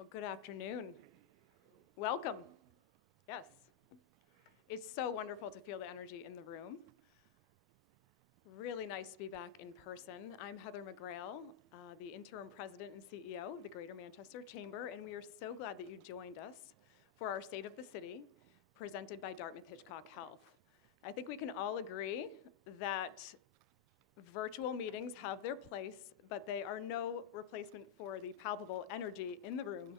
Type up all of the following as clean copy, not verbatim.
Well, good afternoon. Welcome. Yes. It's so wonderful to feel the energy in the room. Really nice to be back in person. I'm Heather Mcgrail, the Interim President and CEO of the Greater Manchester Chamber, and we are so glad that you joined us for our State of the City, presented by Dartmouth-Hitchcock Health. I think we can all agree that virtual meetings have their place, but they are no replacement for the palpable energy in the room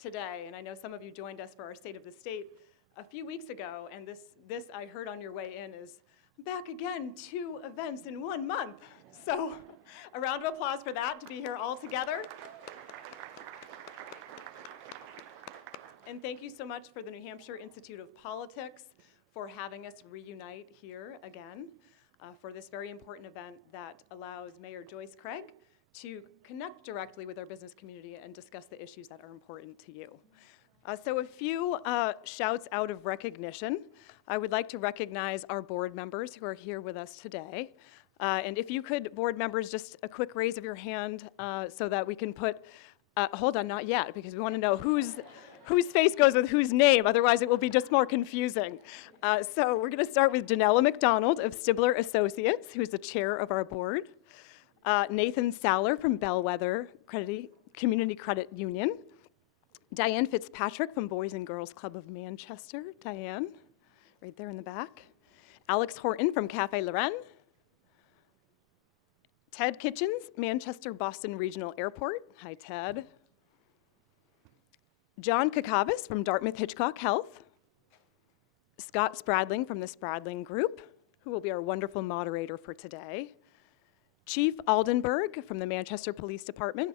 today. And I know some of you joined us for our State of the State a few weeks ago, and this I heard on your way in is back again, 2 events in 1 month. So a round of applause for that, to be here all together. And thank you so much for the New Hampshire Institute of Politics for having us reunite here again for this very important event that allows Mayor Joyce Craig to connect directly with our business community and discuss the issues that are important to you. So a few shouts out of recognition. I would like to recognize our board members who are here with us today. And if you could, board members, just a quick raise of your hand so that we can put, hold on, not yet, because we want to know whose face goes with whose name, otherwise it will be just more confusing. So we're going to start with Janella McDonald of Stibler Associates, who's the chair of our board. Nathan Saller from Bellwether Community Credit Union. Diane Fitzpatrick from Boys and Girls Club of Manchester. Diane, right there in the back. Alex Horton from Cafe Lorraine. Ted Kitchens, Manchester Boston Regional Airport. Hi, Ted. John Kakavis from Dartmouth-Hitchcock Health. Scott Spradling from the Spradling Group, who will be our wonderful moderator for today. Chief Aldenberg from the Manchester Police Department.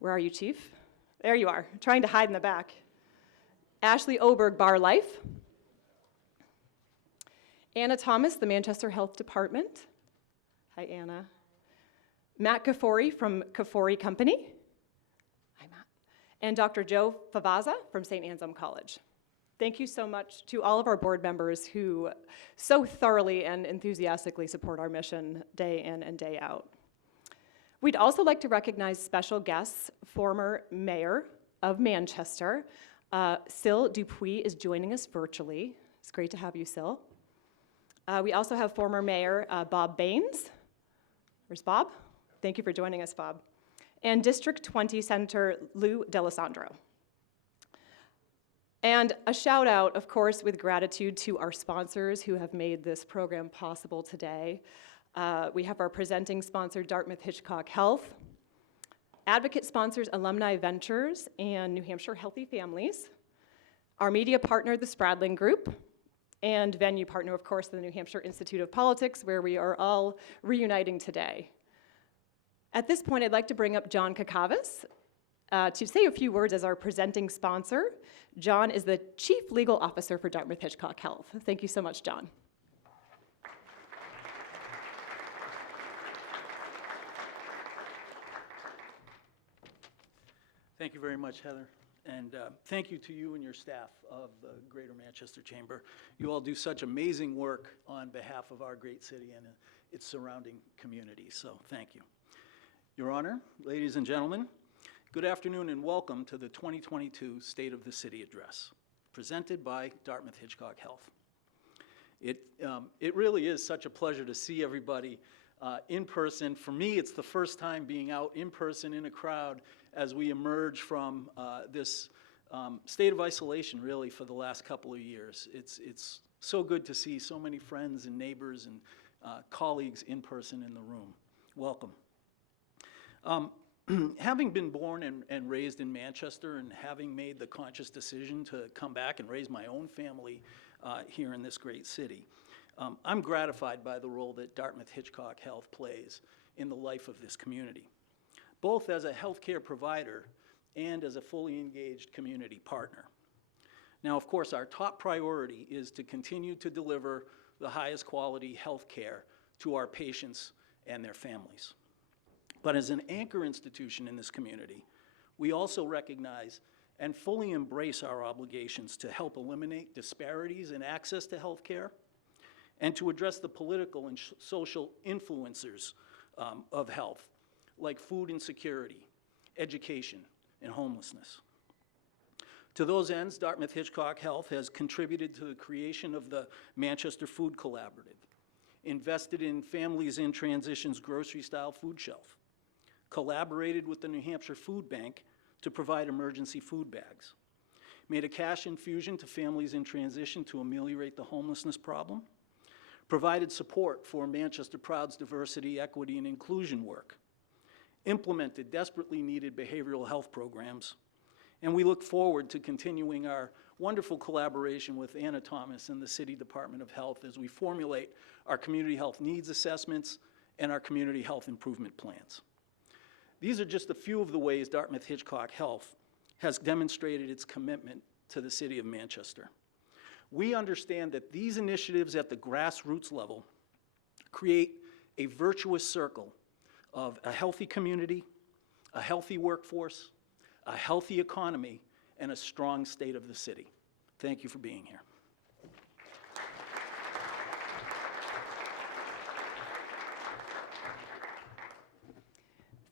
Where are you, Chief? There you are, trying to hide in the back. Ashley Oberg, Bar Life. Anna Thomas, the Manchester Health Department. Hi, Anna. Matt Kafori from Kafori Company. Hi, Matt. And Dr. Joe Favaza from St. Anselm College. Thank you so much to all of our board members who so thoroughly and enthusiastically support our mission day in and day out. We'd also like to recognize special guests, former mayor of Manchester. Syl Dupuis is joining us virtually. It's great to have you, Syl. We also have former mayor Bob Baines. Where's Bob? Thank you for joining us, Bob. And District 20 Senator Lou D'Alessandro. And a shout out, of course, with gratitude to our sponsors who have made this program possible today. We have our presenting sponsor, Dartmouth-Hitchcock Health, advocate sponsors, Alumni Ventures and New Hampshire Healthy Families, our media partner, the Spradling Group, and venue partner, of course, the New Hampshire Institute of Politics, where we are all reuniting today. At this point, I'd like to bring up John Kakavis to say a few words as our presenting sponsor. John is the Chief Legal Officer for Dartmouth-Hitchcock Health. Thank you so much, John. Thank you very much, Heather. And thank you to you and your staff of the Greater Manchester Chamber. You all do such amazing work on behalf of our great city and its surrounding communities, so thank you. Your Honor, ladies and gentlemen, good afternoon and welcome to the 2022 State of the City Address, presented by Dartmouth-Hitchcock Health. It really is such a pleasure to see everybody in person. For me, it's the first time being out in person in a crowd as we emerge from this state of isolation, really, for the last couple of years. It's so good to see so many friends and neighbors and colleagues in person in the room. Welcome. Having been born and raised in Manchester and having made the conscious decision to come back and raise my own family here in this great city, I'm gratified by the role that Dartmouth-Hitchcock Health plays in the life of this community, both as a healthcare provider and as a fully engaged community partner. Now, of course, our top priority is to continue to deliver the highest quality healthcare to our patients and their families. But as an anchor institution in this community, we also recognize and fully embrace our obligations to help eliminate disparities in access to health care and to address the political and social influencers of health, like food insecurity, education, and homelessness. To those ends, Dartmouth-Hitchcock Health has contributed to the creation of the Manchester Food Collaborative, invested in Families in Transition's grocery-style food shelf, collaborated with the New Hampshire Food Bank to provide emergency food bags, made a cash infusion to Families in Transition to ameliorate the homelessness problem, provided support for Manchester Proud's diversity, equity, and inclusion work, implemented desperately needed behavioral health programs, and we look forward to continuing our wonderful collaboration with Anna Thomas and the City Department of Health as we formulate our community health needs assessments and our community health improvement plans. These are just a few of the ways Dartmouth-Hitchcock Health has demonstrated its commitment to the City of Manchester. We understand that these initiatives at the grassroots level create a virtuous circle of a healthy community, a healthy workforce, a healthy economy, and a strong state of the city. Thank you for being here.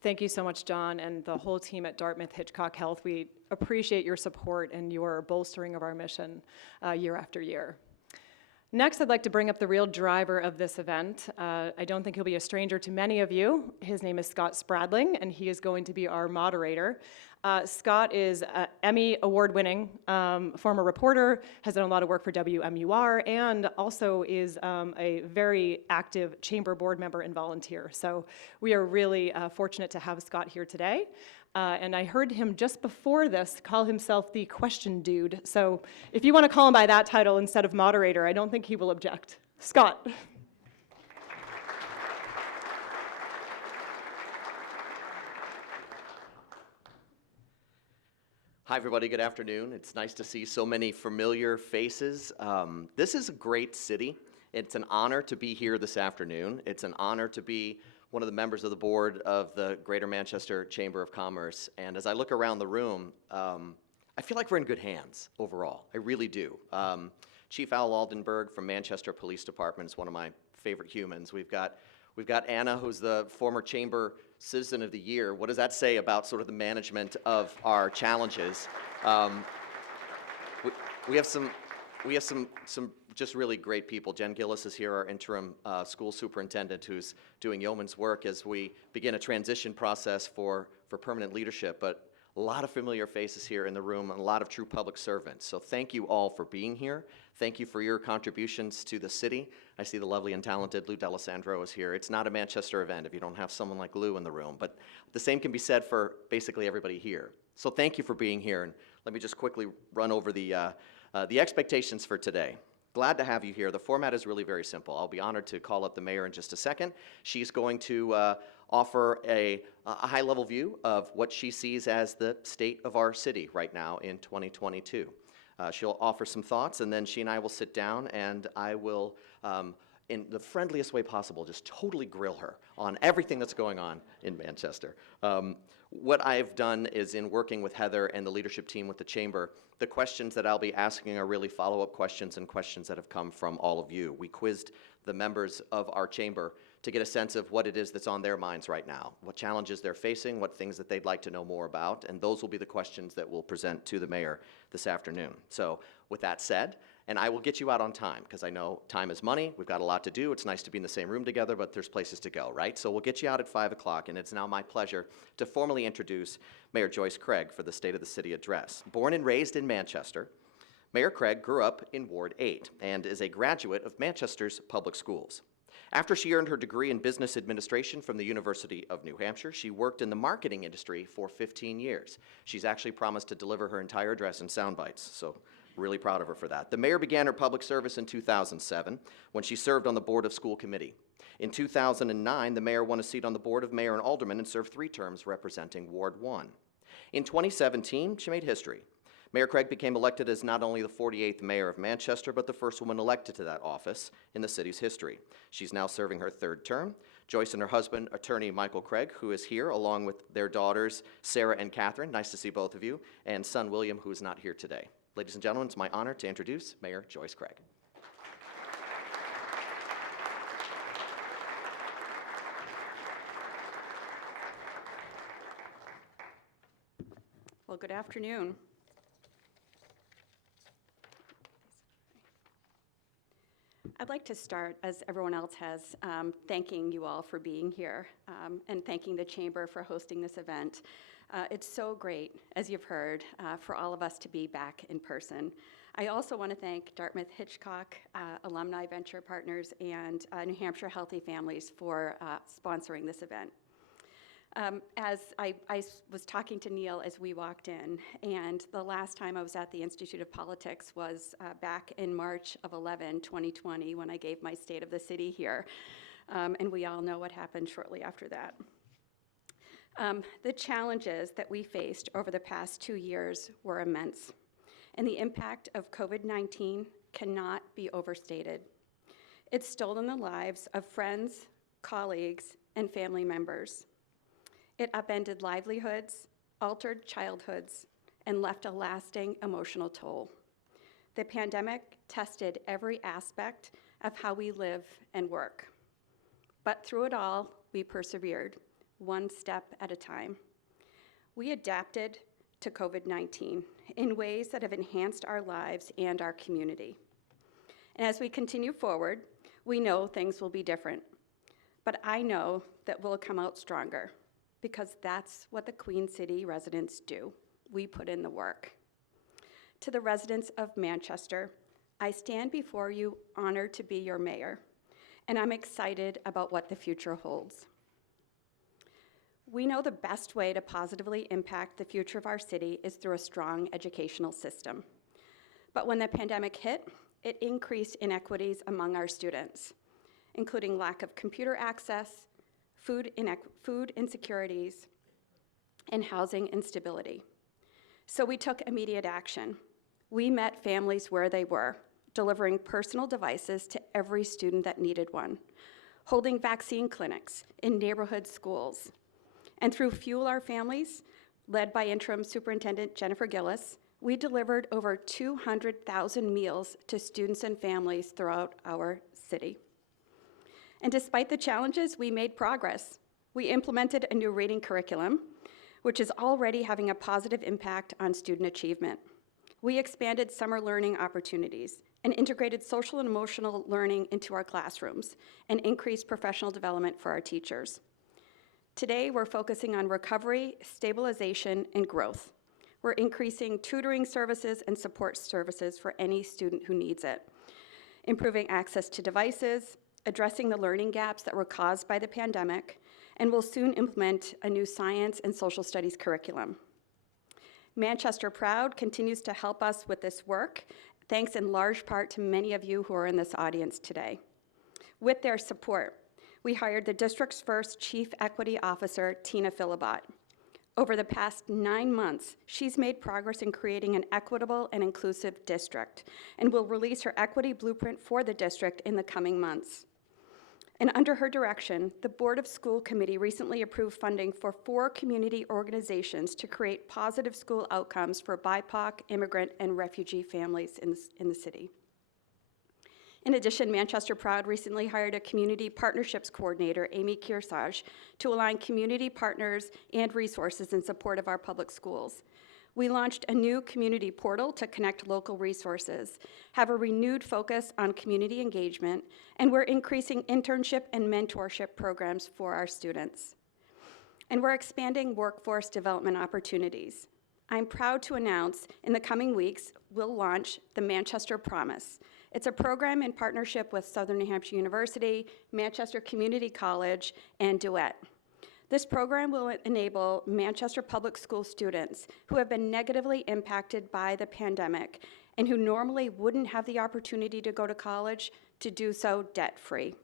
Thank you so much, John, and the whole team at Dartmouth-Hitchcock Health. We appreciate your support and your bolstering of our mission year after year. Next, I'd like to bring up the real driver of this event. I don't think he'll be a stranger to many of you. His name is Scott Spradling, and he is going to be our moderator. Scott is Emmy award-winning former reporter, has done a lot of work for WMUR, and also is a very active chamber board member and volunteer. So we are really fortunate to have Scott here today. And I heard him just before this call himself the question dude. So if you want to call him by that title instead of moderator, I don't think he will object. Scott. Hi, everybody. Good afternoon. It's nice to see so many familiar faces. This is a great city. It's an honor to be here this afternoon. It's an honor to be one of the members of the board of the Greater Manchester Chamber of Commerce. And as I look around the room, I feel like we're in good hands overall. I really do. Chief Al Aldenberg from Manchester Police Department is one of my favorite humans. We've got Anna, who's the former Chamber Citizen of the Year. What does that say about sort of the management of our challenges? We have some just really great people. Jen Gillis is here, our interim school superintendent, who's doing yeoman's work as we begin a transition process for permanent leadership. But a lot of familiar faces here in the room and a lot of true public servants. So thank you all for being here. Thank you for your contributions to the city. I see the lovely and talented Lou D'Alessandro is here. It's not a Manchester event if you don't have someone like Lou in the room, but the same can be said for basically everybody here. So thank you for being here, and let me just quickly run over the expectations for today. Glad to have you here. The format is really very simple. I'll be honored to call up the mayor in just a second. She's going to offer a high-level view of what she sees as the state of our city right now in 2022. She'll offer some thoughts, and then she and I will sit down, and I will, in the friendliest way possible, just totally grill her on everything that's going on in Manchester. What I've done is, in working with Heather and the leadership team with the Chamber, the questions that I'll be asking are really follow-up questions and questions that have come from all of you. We quizzed the members of our Chamber to get a sense of what it is that's on their minds right now, what challenges they're facing, what things that they'd like to know more about, and those will be the questions that we'll present to the mayor this afternoon. So with that said, and I will get you out on time, because I know time is money, we've got a lot to do, it's nice to be in the same room together, but there's places to go, right? So we'll get you out at 5 o'clock, and it's now my pleasure to formally introduce Mayor Joyce Craig for the State of the City address. Born and raised in Manchester, Mayor Craig grew up in Ward 8 and is a graduate of Manchester's public schools. After she earned her degree in business administration from the University of New Hampshire, she worked in the marketing industry for 15 years. She's actually promised to deliver her entire address in sound bites, so really proud of her for that. The mayor began her public service in 2007 when she served on the Board of School Committee. In 2009, the mayor won a seat on the Board of Mayor and Aldermen and served 3 terms representing Ward 1. In 2017, she made history. Mayor Craig became elected as not only the 48th mayor of Manchester, but the first woman elected to that office in the city's history. She's now serving her 3rd term. Joyce and her husband, attorney Michael Craig, who is here, along with their daughters, Sarah and Catherine, nice to see both of you, and son William, who is not here today. Ladies and gentlemen, it's my honor to introduce Mayor Joyce Craig. Well, good afternoon. I'd like to start, as everyone else has, thanking you all for being here and thanking the Chamber for hosting this event. It's so great, as you've heard, for all of us to be back in person. I also want to thank Dartmouth-Hitchcock Alumni Venture Partners and New Hampshire Healthy Families for sponsoring this event. As I was talking to Neil as we walked in, and the last time I was at the Institute of Politics was back in March of 2020, when I gave my State of the City here, and we all know what happened shortly after that. The challenges that we faced over the past 2 years were immense, and the impact of COVID-19 cannot be overstated. It's stolen the lives of friends, colleagues, and family members. It upended livelihoods, altered childhoods, and left a lasting emotional toll. The pandemic tested every aspect of how we live and work. But through it all, we persevered, one step at a time. We adapted to COVID-19 in ways that have enhanced our lives and our community. And as we continue forward, we know things will be different. But I know that we'll come out stronger, because that's what the Queen City residents do. We put in the work. To the residents of Manchester, I stand before you honored to be your mayor, and I'm excited about what the future holds. We know the best way to positively impact the future of our city is through a strong educational system. But when the pandemic hit, it increased inequities among our students, including lack of computer access, food insecurities, and housing instability. So we took immediate action. We met families where they were, delivering personal devices to every student that needed one, holding vaccine clinics in neighborhood schools. And through Fuel Our Families, led by Interim Superintendent Jennifer Gillis, we delivered over 200,000 meals to students and families throughout our city. And despite the challenges, we made progress. We implemented a new reading curriculum, which is already having a positive impact on student achievement. We expanded summer learning opportunities and integrated social and emotional learning into our classrooms and increased professional development for our teachers. Today, we're focusing on recovery, stabilization, and growth. We're increasing tutoring services and support services for any student who needs it, improving access to devices, addressing the learning gaps that were caused by the pandemic, and will soon implement a new science and social studies curriculum. Manchester Proud continues to help us with this work, thanks in large part to many of you who are in this audience today. With their support, we hired the district's first Chief Equity Officer, Tina Philibot. Over the past 9 months, she's made progress in creating an equitable and inclusive district, and will release her equity blueprint for the district in the coming months. And under her direction, the Board of School Committee recently approved funding for 4 community organizations to create positive school outcomes for BIPOC, immigrant, and refugee families in the city. In addition, Manchester Proud recently hired a community partnerships coordinator, Amy Kearsarge, to align community partners and resources in support of our public schools. We launched a new community portal to connect local resources, have a renewed focus on community engagement, and we're increasing internship and mentorship programs for our students. And we're expanding workforce development opportunities. I'm proud to announce in the coming weeks, we'll launch the Manchester Promise. It's a program in partnership with Southern New Hampshire University, Manchester Community College, and Duet. This program will enable Manchester Public School students who have been negatively impacted by the pandemic and who normally wouldn't have the opportunity to go to college to do so debt-free.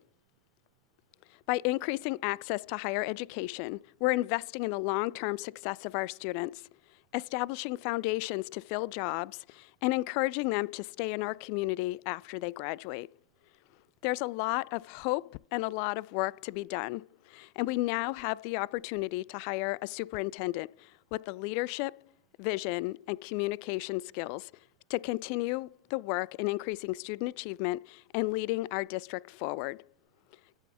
By increasing access to higher education, we're investing in the long-term success of our students, establishing foundations to fill jobs, and encouraging them to stay in our community after they graduate. There's a lot of hope and a lot of work to be done, and we now have the opportunity to hire a superintendent with the leadership, vision, and communication skills to continue the work in increasing student achievement and leading our district forward.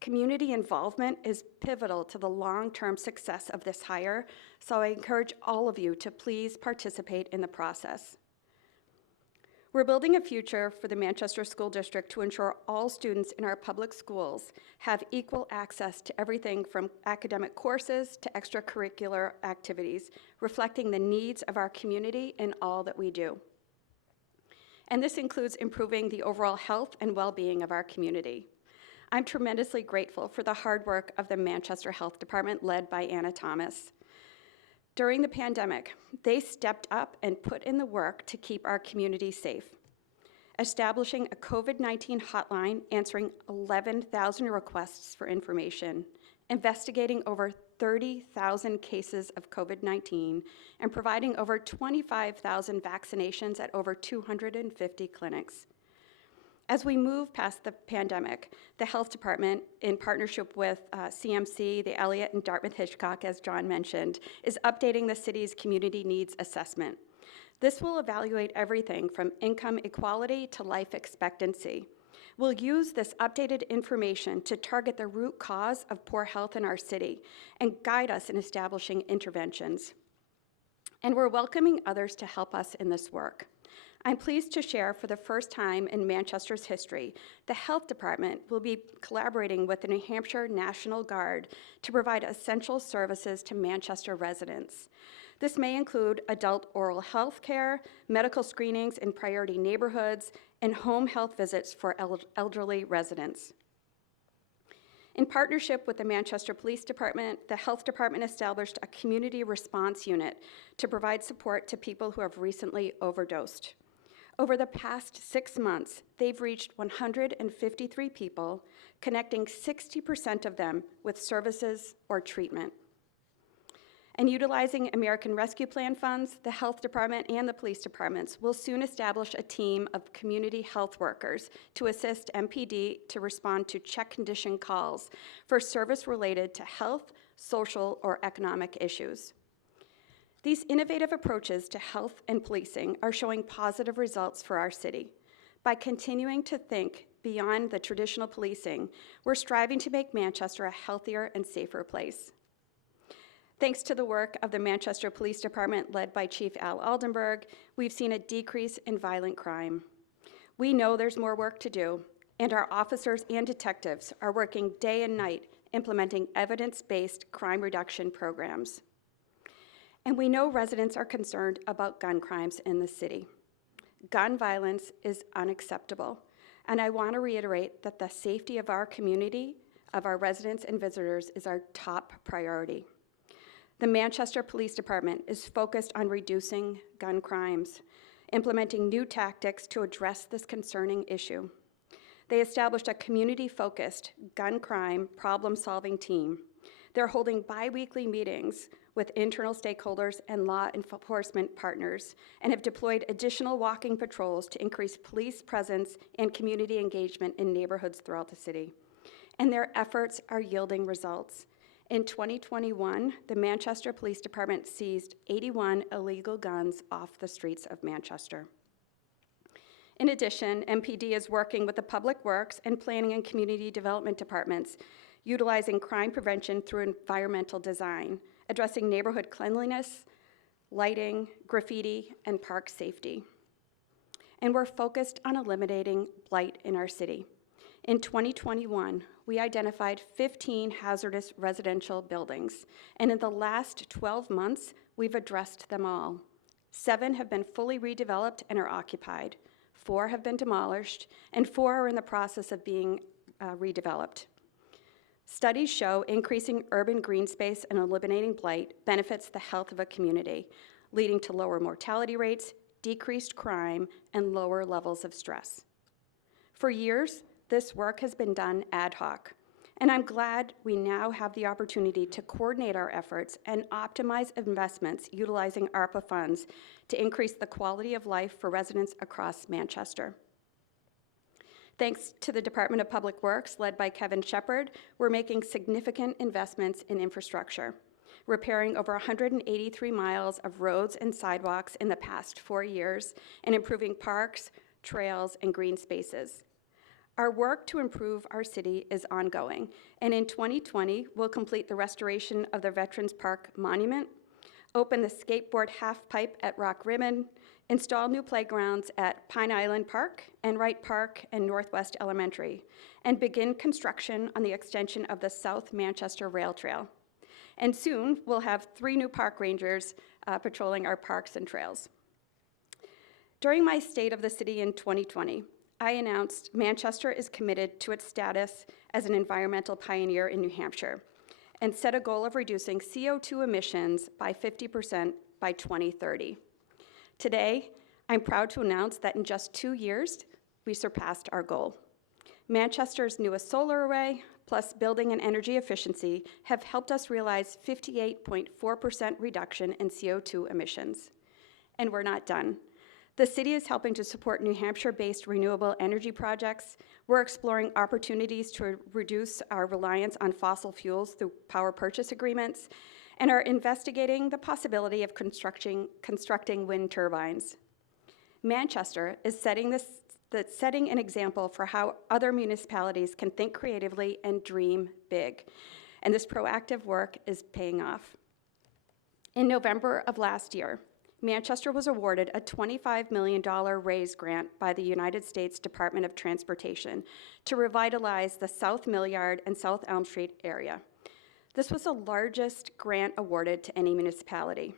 Community involvement is pivotal to the long-term success of this hire, so I encourage all of you to please participate in the process. We're building a future for the Manchester School District to ensure all students in our public schools have equal access to everything from academic courses to extracurricular activities, reflecting the needs of our community in all that we do. And this includes improving the overall health and well-being of our community. I'm tremendously grateful for the hard work of the Manchester Health Department led by Anna Thomas. During the pandemic, they stepped up and put in the work to keep our community safe, establishing a COVID-19 hotline answering 11,000 requests for information, investigating over 30,000 cases of COVID-19, and providing over 25,000 vaccinations at over 250 clinics. As we move past the pandemic, the Health Department, in partnership with CMC, the Elliott, and Dartmouth-Hitchcock, as John mentioned, is updating the city's community needs assessment. This will evaluate everything from income equality to life expectancy. We'll use this updated information to target the root cause of poor health in our city and guide us in establishing interventions. And we're welcoming others to help us in this work. I'm pleased to share for the first time in Manchester's history, the Health Department will be collaborating with the New Hampshire National Guard to provide essential services to Manchester residents. This may include adult oral health care, medical screenings in priority neighborhoods, and home health visits for elderly residents. In partnership with the Manchester Police Department, the Health Department established a community response unit to provide support to people who have recently overdosed. Over the past 6 months, they've reached 153 people, connecting 60% of them with services or treatment. And utilizing American Rescue Plan funds, the Health Department and the police departments will soon establish a team of community health workers to assist MPD to respond to check condition calls for service related to health, social, or economic issues. These innovative approaches to health and policing are showing positive results for our city. By continuing to think beyond the traditional policing, we're striving to make Manchester a healthier and safer place. Thanks to the work of the Manchester Police Department led by Chief Al Aldenberg, we've seen a decrease in violent crime. We know there's more work to do, and our officers and detectives are working day and night implementing evidence-based crime reduction programs. And we know residents are concerned about gun crimes in the city. Gun violence is unacceptable, and I want to reiterate that the safety of our community, of our residents and visitors, is our top priority. The Manchester Police Department is focused on reducing gun crimes, implementing new tactics to address this concerning issue. They established a community-focused gun crime problem-solving team. They're holding bi-weekly meetings with internal stakeholders and law enforcement partners, and have deployed additional walking patrols to increase police presence and community engagement in neighborhoods throughout the city. And their efforts are yielding results. In 2021, the Manchester Police Department seized 81 illegal guns off the streets of Manchester. In addition, MPD is working with the Public Works and Planning and Community Development departments, utilizing crime prevention through environmental design, addressing neighborhood cleanliness, lighting, graffiti, and park safety. And we're focused on eliminating blight in our city. In 2021, we identified 15 hazardous residential buildings, and in the last 12 months, we've addressed them all. 7 have been fully redeveloped and are occupied. 4 have been demolished, and 4 are in the process of being redeveloped. Studies show increasing urban green space and eliminating blight benefits the health of a community, leading to lower mortality rates, decreased crime, and lower levels of stress. For years, this work has been done ad hoc, and I'm glad we now have the opportunity to coordinate our efforts and optimize investments utilizing ARPA funds to increase the quality of life for residents across Manchester. Thanks to the Department of Public Works, led by Kevin Shepard, we're making significant investments in infrastructure, repairing over 183 miles of roads and sidewalks in the past 4 years, and improving parks, trails, and green spaces. Our work to improve our city is ongoing, and in 2020, we'll complete the restoration of the Veterans Park Monument, open the skateboard half pipe at Rock Ribbon, install new playgrounds at Pine Island Park and Wright Park and Northwest Elementary, and begin construction on the extension of the South Manchester Rail Trail. And soon, we'll have 3 new park rangers patrolling our parks and trails. During my State of the City in 2020, I announced Manchester is committed to its status as an environmental pioneer in New Hampshire and set a goal of reducing CO2 emissions by 50% by 2030. Today, I'm proud to announce that in just 2 years, we surpassed our goal. Manchester's newest solar array, plus building and energy efficiency, have helped us realize 58.4% reduction in CO2 emissions. And we're not done. The city is helping to support New Hampshire-based renewable energy projects. We're exploring opportunities to reduce our reliance on fossil fuels through power purchase agreements, and are investigating the possibility of constructing wind turbines. Manchester is setting an example for how other municipalities can think creatively and dream big, and this proactive work is paying off. In November of last year, Manchester was awarded a $25 million RAISE grant by the United States Department of Transportation to revitalize the South Millyard and South Elm Street area. This was the largest grant awarded to any municipality.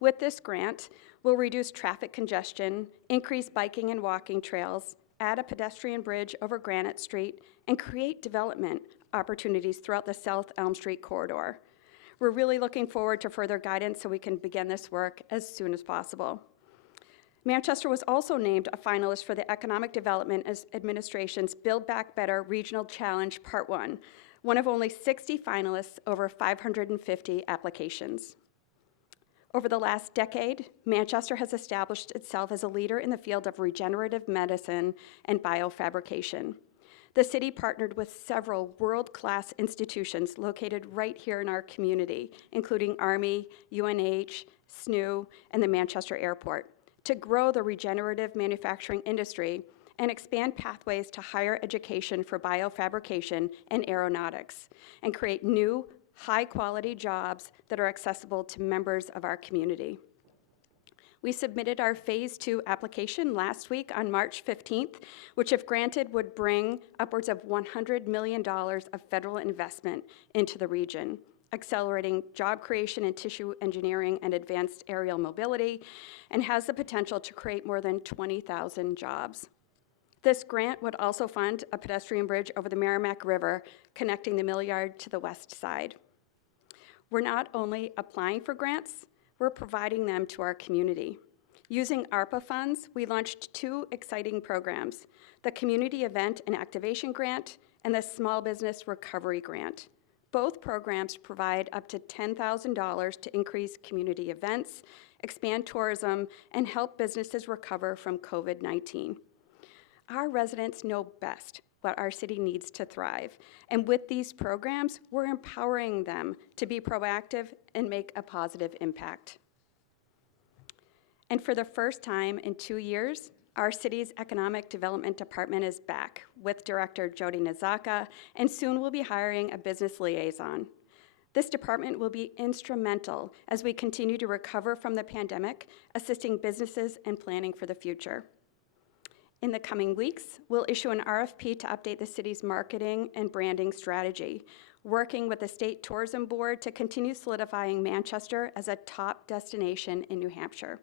With this grant, we'll reduce traffic congestion, increase biking and walking trails, add a pedestrian bridge over Granite Street, and create development opportunities throughout the South Elm Street corridor. We're really looking forward to further guidance so we can begin this work as soon as possible. Manchester was also named a finalist for the Economic Development Administration's Build Back Better Regional Challenge Part 1, one of only 60 finalists over 550 applications. Over the last decade, Manchester has established itself as a leader in the field of regenerative medicine and biofabrication. The city partnered with several world-class institutions located right here in our community, including Army, UNH, SNU, and the Manchester Airport, to grow the regenerative manufacturing industry and expand pathways to higher education for biofabrication and aeronautics, and create new, high-quality jobs that are accessible to members of our community. We submitted our Phase 2 application last week on March 15th, which, if granted, would bring upwards of $100 million of federal investment into the region, accelerating job creation in tissue engineering and advanced aerial mobility, and has the potential to create more than 20,000 jobs. This grant would also fund a pedestrian bridge over the Merrimack River, connecting the Millyard to the west side. We're not only applying for grants, we're providing them to our community. Using ARPA funds, we launched 2 exciting programs, the Community Event and Activation Grant and the Small Business Recovery Grant. Both programs provide up to $10,000 to increase community events, expand tourism, and help businesses recover from COVID-19. Our residents know best what our city needs to thrive. And with these programs, we're empowering them to be proactive and make a positive impact. And for the first time in 2 years, our city's Economic Development Department is back with Director Jody Nazaka, and soon we'll be hiring a business liaison. This department will be instrumental as we continue to recover from the pandemic, assisting businesses and planning for the future. In the coming weeks, we'll issue an RFP to update the city's marketing and branding strategy, working with the State Tourism Board to continue solidifying Manchester as a top destination in New Hampshire.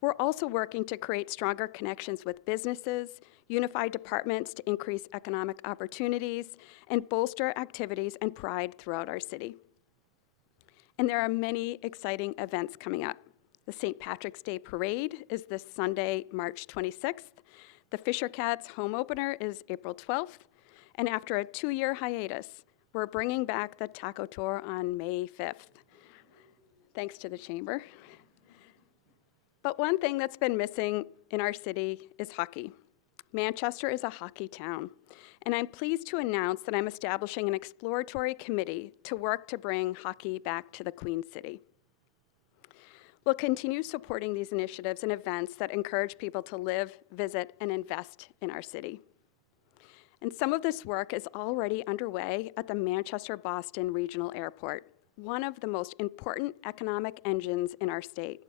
We're also working to create stronger connections with businesses, unify departments to increase economic opportunities, and bolster activities and pride throughout our city. And there are many exciting events coming up. The St. Patrick's Day Parade is this Sunday, March 26th. The Fisher Cats home opener is April 12th. And after a 2-year hiatus, we're bringing back the Taco Tour on May 5th, thanks to the Chamber. But one thing that's been missing in our city is hockey. Manchester is a hockey town, and I'm pleased to announce that I'm establishing an exploratory committee to work to bring hockey back to the Queen City. We'll continue supporting these initiatives and events that encourage people to live, visit, and invest in our city. And some of this work is already underway at the Manchester-Boston Regional Airport, one of the most important economic engines in our state.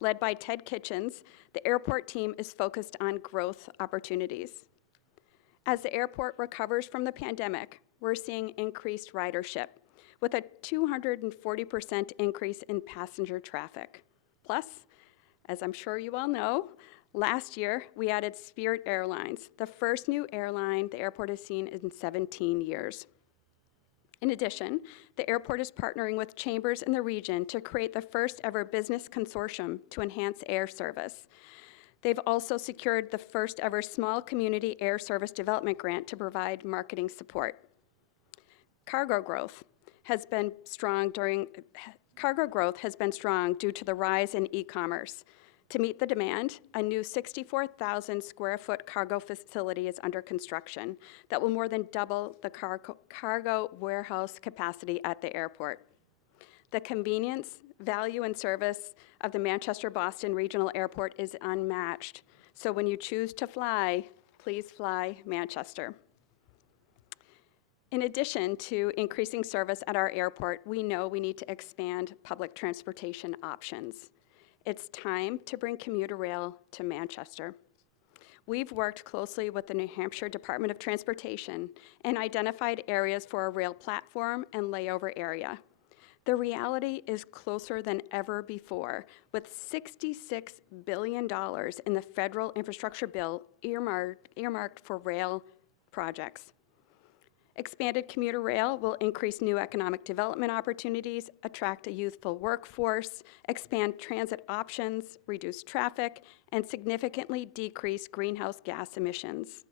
Led by Ted Kitchens, the airport team is focused on growth opportunities. As the airport recovers from the pandemic, we're seeing increased ridership, with a 240% increase in passenger traffic. Plus, as I'm sure you all know, last year we added Spirit Airlines, the first new airline the airport has seen in 17 years. In addition, the airport is partnering with chambers in the region to create the first ever business consortium to enhance air service. They've also secured the first ever small community air service development grant to provide marketing support. Cargo growth has been strong due to the rise in e-commerce. To meet the demand, a new 64,000 square foot cargo facility is under construction that will more than double the cargo warehouse capacity at the airport. The convenience, value, and service of the Manchester-Boston Regional Airport is unmatched. So when you choose to fly, please fly Manchester. In addition to increasing service at our airport, we know we need to expand public transportation options. It's time to bring commuter rail to Manchester. We've worked closely with the New Hampshire Department of Transportation and identified areas for a rail platform and layover area. The reality is closer than ever before, with $66 billion in the federal infrastructure bill earmarked for rail projects. Expanded commuter rail will increase new economic development opportunities, attract a youthful workforce, expand transit options, reduce traffic, and significantly decrease greenhouse gas emissions.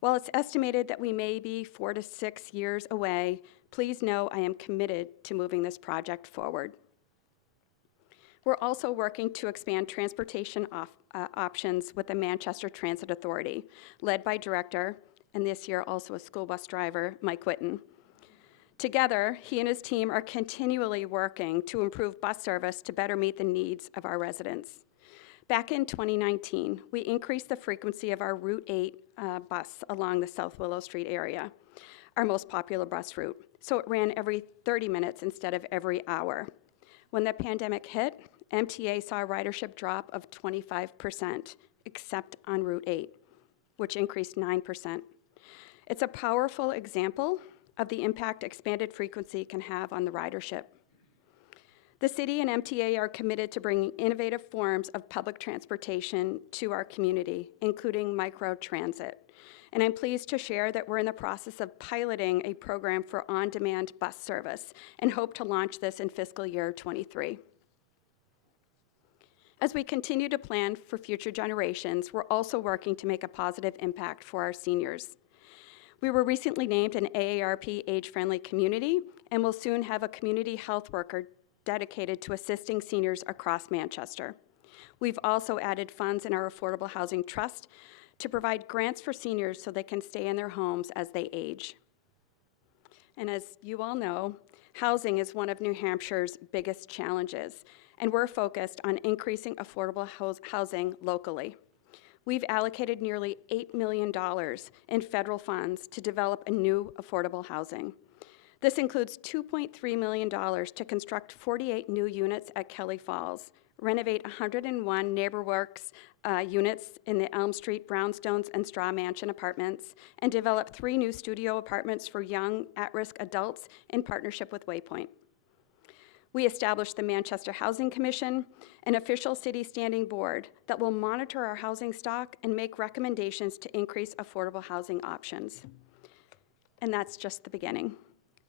While it's estimated that we may be 4 to 6 years away, please know I am committed to moving this project forward. We're also working to expand transportation options with the Manchester Transit Authority, led by Director, and this year also a school bus driver, Mike Whitten. Together, he and his team are continually working to improve bus service to better meet the needs of our residents. Back in 2019, we increased the frequency of our Route 8 bus along the South Willow Street area, our most popular bus route, so it ran every 30 minutes instead of every hour. When the pandemic hit, MTA saw a ridership drop of 25%, except on Route 8, which increased 9%. It's a powerful example of the impact expanded frequency can have on the ridership. The city and MTA are committed to bringing innovative forms of public transportation to our community, including microtransit. And I'm pleased to share that we're in the process of piloting a program for on-demand bus service and hope to launch this in fiscal year '23. As we continue to plan for future generations, we're also working to make a positive impact for our seniors. We were recently named an AARP age-friendly community and will soon have a community health worker dedicated to assisting seniors across Manchester. We've also added funds in our Affordable Housing Trust to provide grants for seniors so they can stay in their homes as they age. And as you all know, housing is one of New Hampshire's biggest challenges, and we're focused on increasing affordable housing locally. We've allocated nearly $8 million in federal funds to develop a new affordable housing. This includes $2.3 million to construct 48 new units at Kelly Falls, renovate 101 NeighborWorks units in the Elm Street Brownstones and Straw Mansion apartments, and develop 3 new studio apartments for young at-risk adults in partnership with Waypoint. We established the Manchester Housing Commission, an official city standing board that will monitor our housing stock and make recommendations to increase affordable housing options. And that's just the beginning.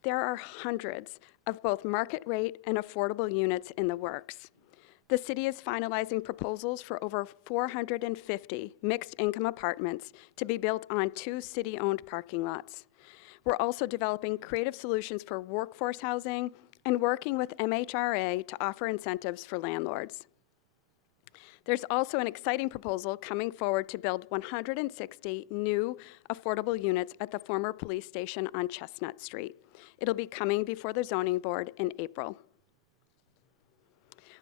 There are hundreds of both market rate and affordable units in the works. The city is finalizing proposals for over 450 mixed-income apartments to be built on 2 city-owned parking lots. We're also developing creative solutions for workforce housing and working with MHRA to offer incentives for landlords. There's also an exciting proposal coming forward to build 160 new affordable units at the former police station on Chestnut Street. It'll be coming before the zoning board in April.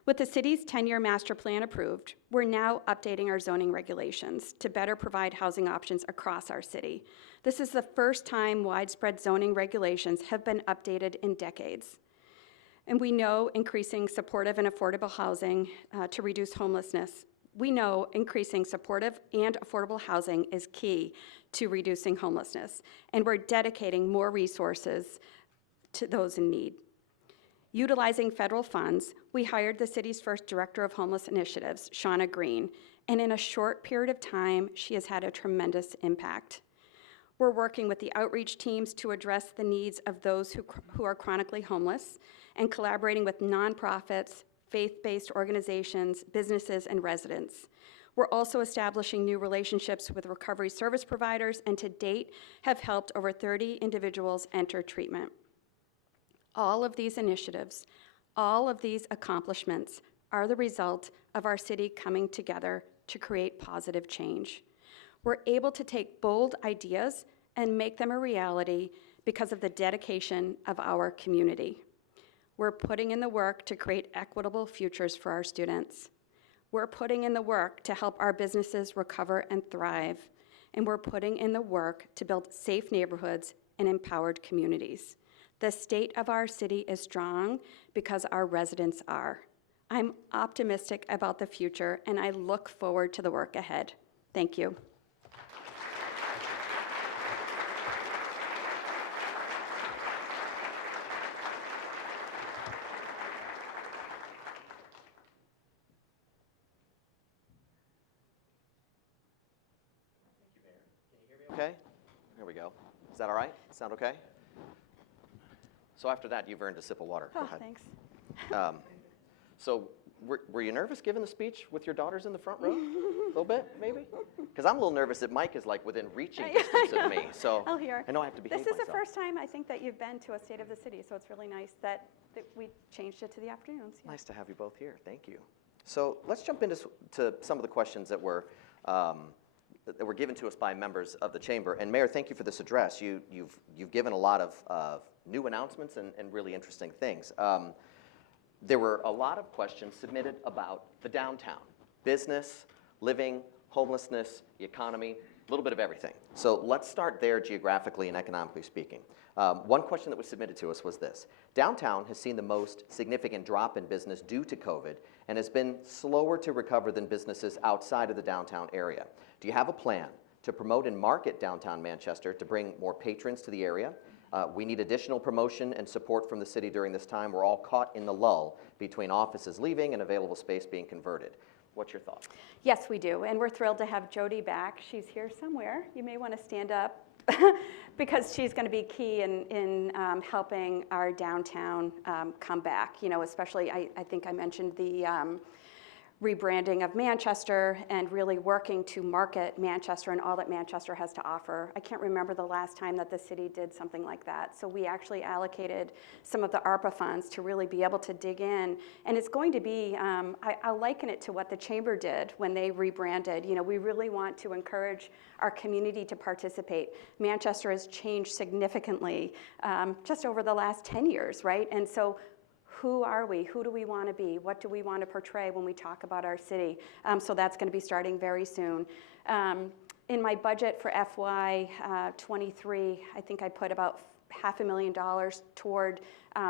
With the city's 10-year master plan approved, we're now updating our zoning regulations to better provide housing options across our city. This is the first time widespread zoning regulations have been updated in decades. And we know increasing supportive and affordable housing to reduce homelessness. We know increasing supportive and affordable housing is key to reducing homelessness, and we're dedicating more resources to those in need. Utilizing federal funds, we hired the city's first director of homeless initiatives, Shawna Green, and in a short period of time, she has had a tremendous impact. We're working with the outreach teams to address the needs of those who are chronically homeless and collaborating with nonprofits, faith-based organizations, businesses, and residents. We're also establishing new relationships with recovery service providers, and to date have helped over 30 individuals enter treatment. All of these initiatives, all of these accomplishments are the result of our city coming together to create positive change. We're able to take bold ideas and make them a reality because of the dedication of our community. We're putting in the work to create equitable futures for our students. We're putting in the work to help our businesses recover and thrive. And we're putting in the work to build safe neighborhoods and empowered communities. The state of our city is strong because our residents are. I'm optimistic about the future, and I look forward to the work ahead. Thank you. Okay, there we go. Is that all right? Sound okay? So after that, you've earned a sip of water. Go Oh, ahead. thanks. So were you nervous giving the speech with your daughters in the front row? A little bit, maybe? Because I'm a little nervous that Mike is like within reaching distance of me. So I'll hear. I know I have to behave This is myself. the first time I think that you've been to a State of the City, so it's really nice that we changed it to the afternoons. Yeah. Nice to have you both here. Thank you. So let's jump into some of the questions that were given to us by members of the chamber. And Mayor, thank you for this address. You've given a lot of new announcements and really interesting things. There were a lot of questions submitted about the downtown, business, living, homelessness, the economy, a little bit of everything. So let's start there geographically and economically speaking. One question that was submitted to us was this: downtown has seen the most significant drop in business due to COVID and has been slower to recover than businesses outside of the downtown area. Do you have a plan to promote and market downtown Manchester to bring more patrons to the area? We need additional promotion and support from the city during this time. We're all caught in the lull between offices leaving and available space being converted. What's your thoughts? Yes, we do, and we're thrilled to have Jody back. She's here somewhere. You may want to stand up because she's going to be key in helping our downtown come back. You know, especially I think I mentioned the rebranding of Manchester and really working to market Manchester and all that Manchester has to offer. I can't remember the last time that the city did something like that. So we actually allocated some of the ARPA funds to really be able to dig in. And it's going to be, I'll liken it to what the chamber did when they rebranded. You know, we really want to encourage our community to participate. Manchester has changed significantly just over the last 10 years, right? And so who are we? Who do we want to be? What do we want to portray when we talk about our city? So that's going to be starting very soon. In my budget for FY '23, I think I put about $500,000 toward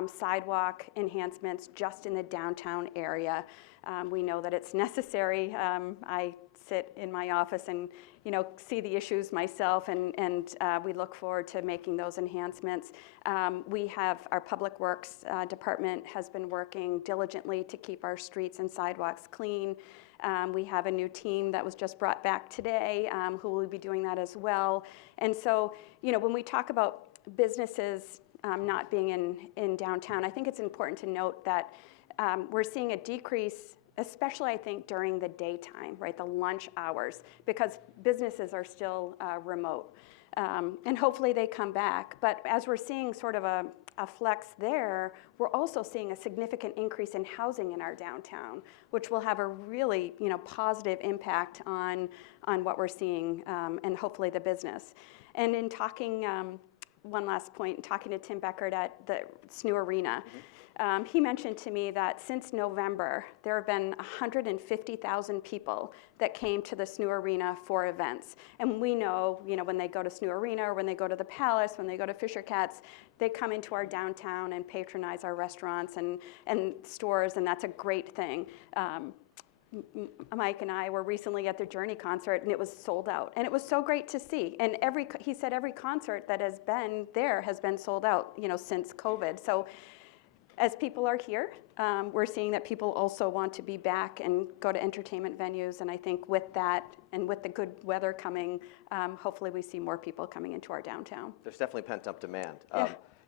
sidewalk enhancements just in the downtown area. We know that it's necessary. I sit in my office and see the issues myself, and we look forward to making those enhancements. We have our Public Works department has been working diligently to keep our streets and sidewalks clean. We have a new team that was just brought back today who will be doing that as well. And so, when we talk about businesses not being in downtown, I think it's important to note that we're seeing a decrease, especially I think during the daytime, right, the lunch hours, because businesses are still remote. And hopefully they come back. But as we're seeing sort of a flex there, we're also seeing a significant increase in housing in our downtown, which will have a really positive impact on what we're seeing and hopefully the business. And in talking, one last point, talking to Tim Beckert at the SNU Arena, He mentioned to me that since November, there have been 150,000 people that came to the SNU Arena for events. And we know, when they go to SNU Arena or when they go to the Palace, when they go to Fisher Cats, they come into our downtown and patronize our restaurants and stores, and that's a great thing. Mike and I were recently at the Journey concert, and it was sold out. And it was so great to see. And he said every concert that has been there has been sold out, since COVID. So as people are here, we're seeing that people also want to be back and go to entertainment venues. And I think with that and with the good weather coming, hopefully we see more people coming into our downtown. There's definitely pent-up demand.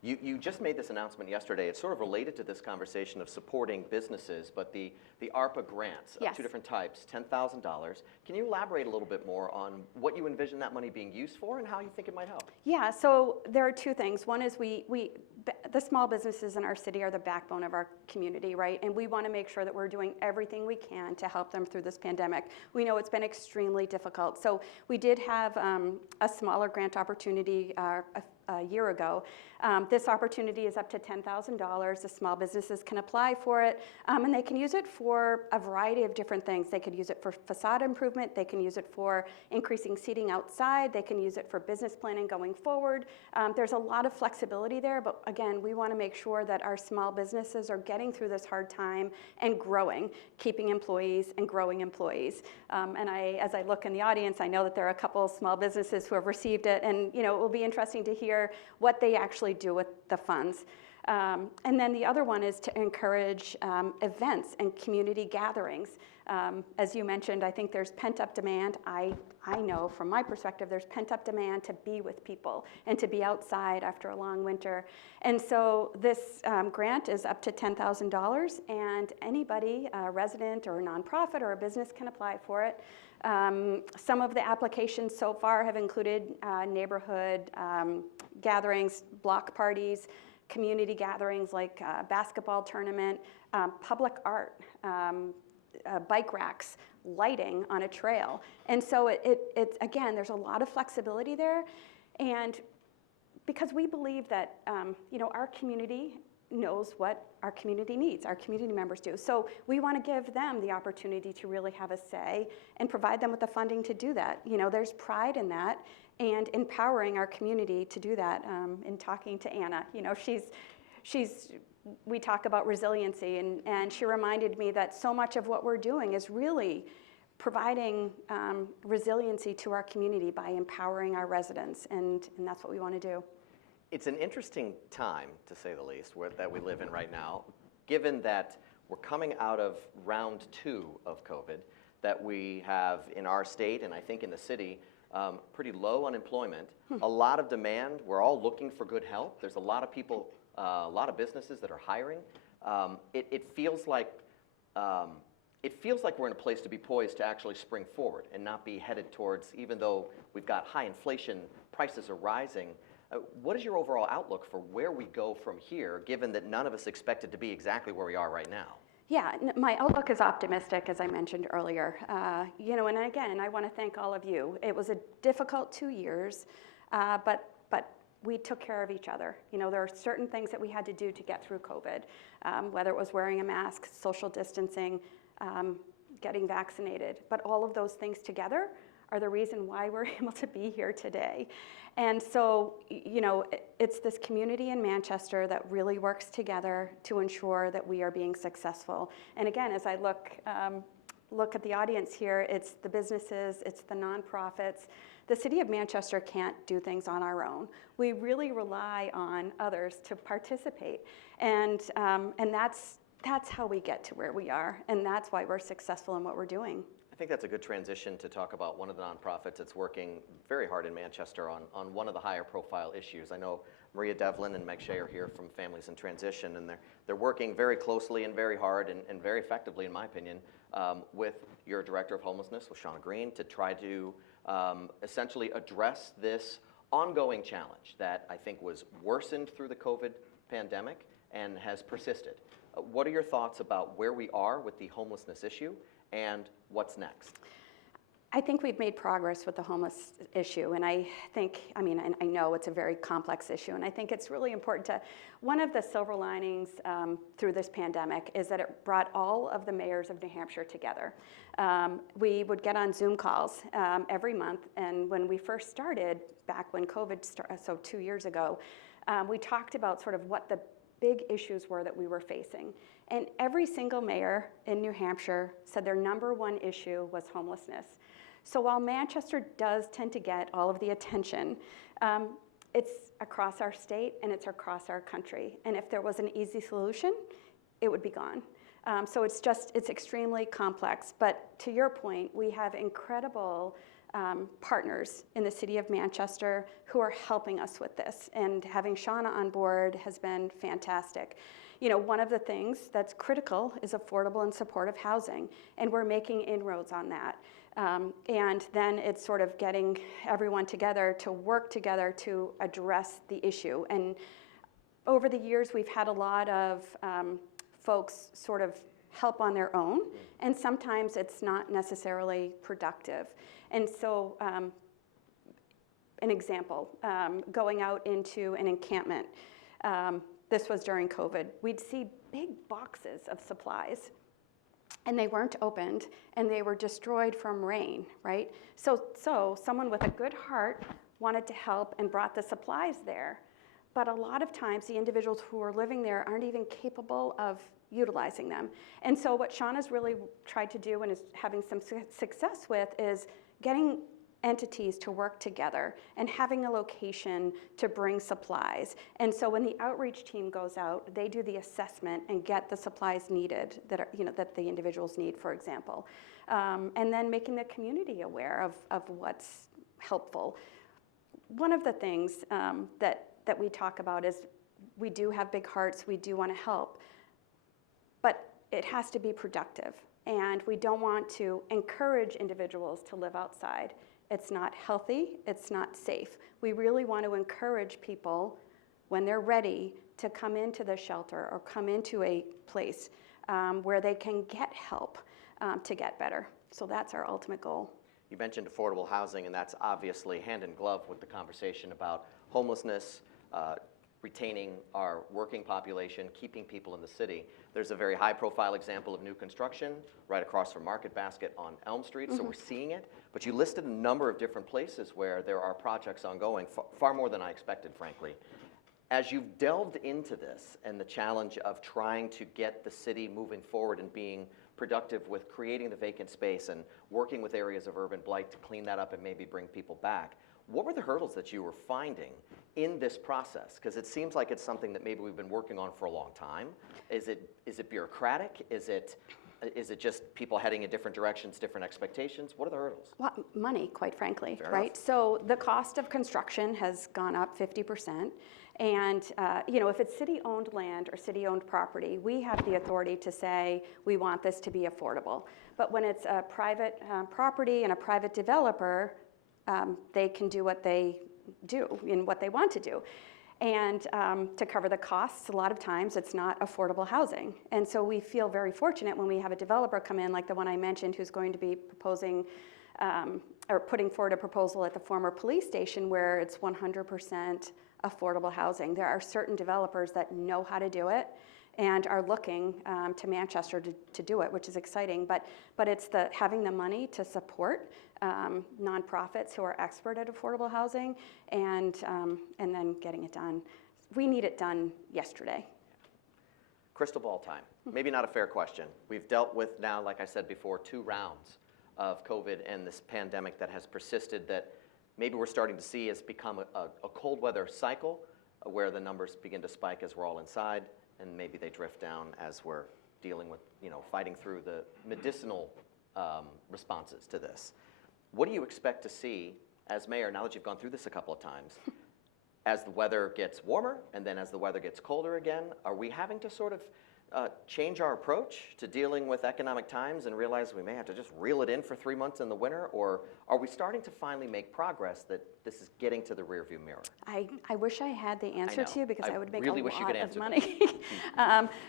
You just made this announcement yesterday. It's sort of related to this conversation of supporting businesses, but the ARPA grants of Yes. 2 different types, $10,000. Can you elaborate a little bit more on what you envision that money being used for and how you think it might help? Yeah, so there are two things. One is the small businesses in our city are the backbone of our community, right? And we want to make sure that we're doing everything we can to help them through this pandemic. We know it's been extremely difficult. So we did have a smaller grant opportunity a year ago. This opportunity is up to $10,000. The small businesses can apply for it, and they can use it for a variety of different things. They could use it for facade improvement. They can use it for increasing seating outside. They can use it for business planning going forward. There's a lot of flexibility there, but again, we want to make sure that our small businesses are getting through this hard time and growing, keeping employees and growing employees. And as I look in the audience, I know that there are a couple of small businesses who have received it, and it will be interesting to hear what they actually do with the funds. And then the other one is to encourage events and community gatherings. As you mentioned, I think there's pent-up demand. I know from my perspective, there's pent-up demand to be with people and to be outside after a long winter. And so this grant is up to $10,000, and anybody, a resident or a nonprofit or a business, can apply for it. Some of the applications so far have included neighborhood gatherings, block parties, community gatherings like a basketball tournament, public art, bike racks, lighting on a trail. And so it's again, there's a lot of flexibility there. And because we believe that our community knows what our community needs, our community members do. So we want to give them the opportunity to really have a say and provide them with the funding to do that. There's pride in that and empowering our community to do that. In talking to Anna, we talk about resiliency, and she reminded me that so much of what we're doing is really providing resiliency to our community by empowering our residents, and that's what we want to do. It's an interesting time, to say the least, that we live in right now, given that we're coming out of round 2 of COVID, that we have in our state, and I think in the city, pretty low unemployment, a lot of demand. We're all looking for good help. There's a lot of people, a lot of businesses that are hiring. It feels like we're in a place to be poised to actually spring forward and not be headed towards, even though we've got high inflation, prices are rising. What is your overall outlook for where we go from here, given that none of us expected to be exactly where we are right now? Yeah, my outlook is optimistic, as I mentioned earlier. And again, I want to thank all of you. It was a difficult 2 years, but we took care of each other. There are certain things that we had to do to get through COVID, whether it was wearing a mask, social distancing, getting vaccinated. But all of those things together are the reason why we're able to be here today. And so, it's this community in Manchester that really works together to ensure that we are being successful. And again, as I look at the audience here, it's the businesses, it's the nonprofits. The City of Manchester can't do things on our own. We really rely on others to participate. And that's how we get to where we are, and that's why we're successful in what we're doing. I think that's a good transition to talk about one of the nonprofits that's working very hard in Manchester on one of the higher profile issues. I know Maria Devlin and Mcgrail are here from Families in Transition, and they're working very closely and very hard and very effectively, in my opinion, with your Director of Homelessness, with Shawna Green, to try to essentially address this ongoing challenge that I think was worsened through the COVID pandemic and has persisted. What are your thoughts about where we are with the homelessness issue and what's next? I think we've made progress with the homeless issue, and I know it's a very complex issue, and I think it's really important one of the silver linings through this pandemic is that it brought all of the mayors of New Hampshire together. We would get on Zoom calls every month, and when we first started, back when COVID started, so 2 years ago, we talked about sort of what the big issues were that we were facing. And every single mayor in New Hampshire said their number one issue was homelessness. So while Manchester does tend to get all of the attention, it's across our state and it's across our country. And if there was an easy solution, it would be gone. So it's extremely complex. But to your point, we have incredible partners in the city of Manchester who are helping us with this. And having Shawna on board has been fantastic. You know, one of the things that's critical is affordable and supportive housing, and we're making inroads on that. And then it's sort of getting everyone together to work together to address the issue. And over the years, we've had a lot of folks sort of help on their own, and sometimes it's not necessarily productive. And so, an example, going out into an encampment, this was during COVID, we'd see big boxes of supplies, and they weren't opened, and they were destroyed from rain, right? So someone with a good heart wanted to help and brought the supplies there. But a lot of times, the individuals who are living there aren't even capable of utilizing them. And so what Shawna's really tried to do and is having some success with is getting entities to work together and having a location to bring supplies. And so when the outreach team goes out, they do the assessment and get the supplies needed that the individuals need, for example. And then making the community aware of what's helpful. One of the things that we talk about is we do have big hearts, we do want to help, but it has to be productive. And we don't want to encourage individuals to live outside. It's not healthy, it's not safe. We really want to encourage people, when they're ready, to come into the shelter or come into a place where they can get help to get better. So that's our ultimate goal. You mentioned affordable housing, and that's obviously hand in glove with the conversation about homelessness, retaining our working population, keeping people in the city. There's a very high-profile example of new construction right across from Market Basket on Elm Street, so we're seeing it. But you listed a number of different places where there are projects ongoing, far more than I expected, frankly. As you've delved into this and the challenge of trying to get the city moving forward and being productive with creating the vacant space and working with areas of urban blight to clean that up and maybe bring people back, what were the hurdles that you were finding in this process? Because it seems like it's something that maybe we've been working on for a long time. Is it bureaucratic? Is it just people heading in different directions, different expectations? What are the hurdles? Well, money, quite frankly, Fair right? enough. So the cost of construction has gone up 50%. And if it's city-owned land or city-owned property, we have the authority to say we want this to be affordable. But when it's a private property and a private developer, they can do what they do and what they want to do. And to cover the costs, a lot of times it's not affordable housing. And so we feel very fortunate when we have a developer come in, like the one I mentioned, who's going to be proposing or putting forward a proposal at the former police station where it's 100% affordable housing. There are certain developers that know how to do it and are looking to Manchester to do it, which is exciting. But it's having the money to support nonprofits who are expert at affordable housing and then getting it done. We need it done yesterday. Crystal ball time. Maybe not a fair question. We've dealt with now, like I said before, 2 rounds of COVID and this pandemic that has persisted that maybe we're starting to see has become a cold weather cycle where the numbers begin to spike as we're all inside, and maybe they drift down as we're dealing with, fighting through the medicinal responses to this. What do you expect to see as mayor, now that you've gone through this a couple of times, as the weather gets warmer and then as the weather gets colder again? Are we having to sort of change our approach to dealing with economic times and realize we may have to just reel it in for 3 months in the winter? Or are we starting to finally make progress that this is getting to the rearview mirror? I wish I had the answer know. to you because I I would make really a wish you lot could of answer money.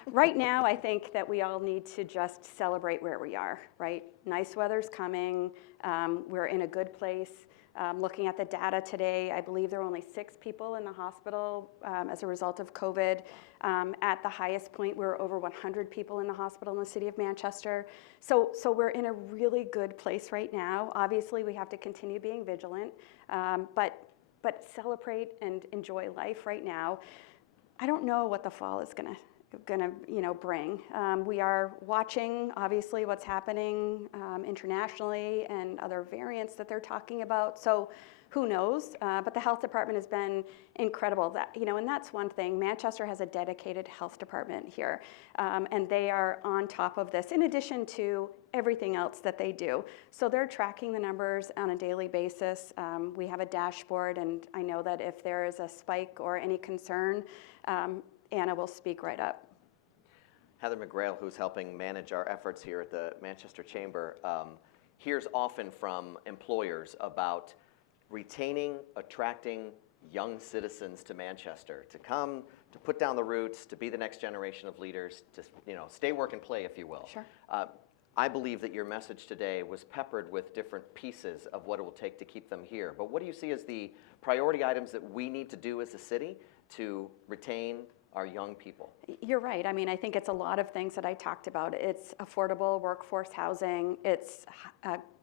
Right now, I think that we all need to just celebrate where we are, right? Nice weather's coming. We're in a good place. Looking at the data today, I believe there were only 6 people in the hospital as a result of COVID. At the highest point, we were over 100 people in the hospital in the city of Manchester. So we're in a really good place right now. Obviously, we have to continue being vigilant, but celebrate and enjoy life right now. I don't know what the fall is gonna bring. We are watching, obviously, what's happening internationally and other variants that they're talking about. So who knows? But the health department has been incredible. And that's one thing. Manchester has a dedicated health department here, and they are on top of this in addition to everything else that they do. So they're tracking the numbers on a daily basis. We have a dashboard, and I know that if there is a spike or any concern, Anna will speak right up. Heather Mcgrail, who's helping manage our efforts here at the Manchester Chamber, hears often from employers about retaining, attracting young citizens to Manchester to come, to put down the roots, to be the next generation of leaders, to stay, work, and play, if you will. Sure. I believe that your message today was peppered with different pieces of what it will take to keep them here. But what do you see as the priority items that we need to do as a city to retain our young people? You're right. I mean, I think it's a lot of things that I talked about. It's affordable workforce housing, it's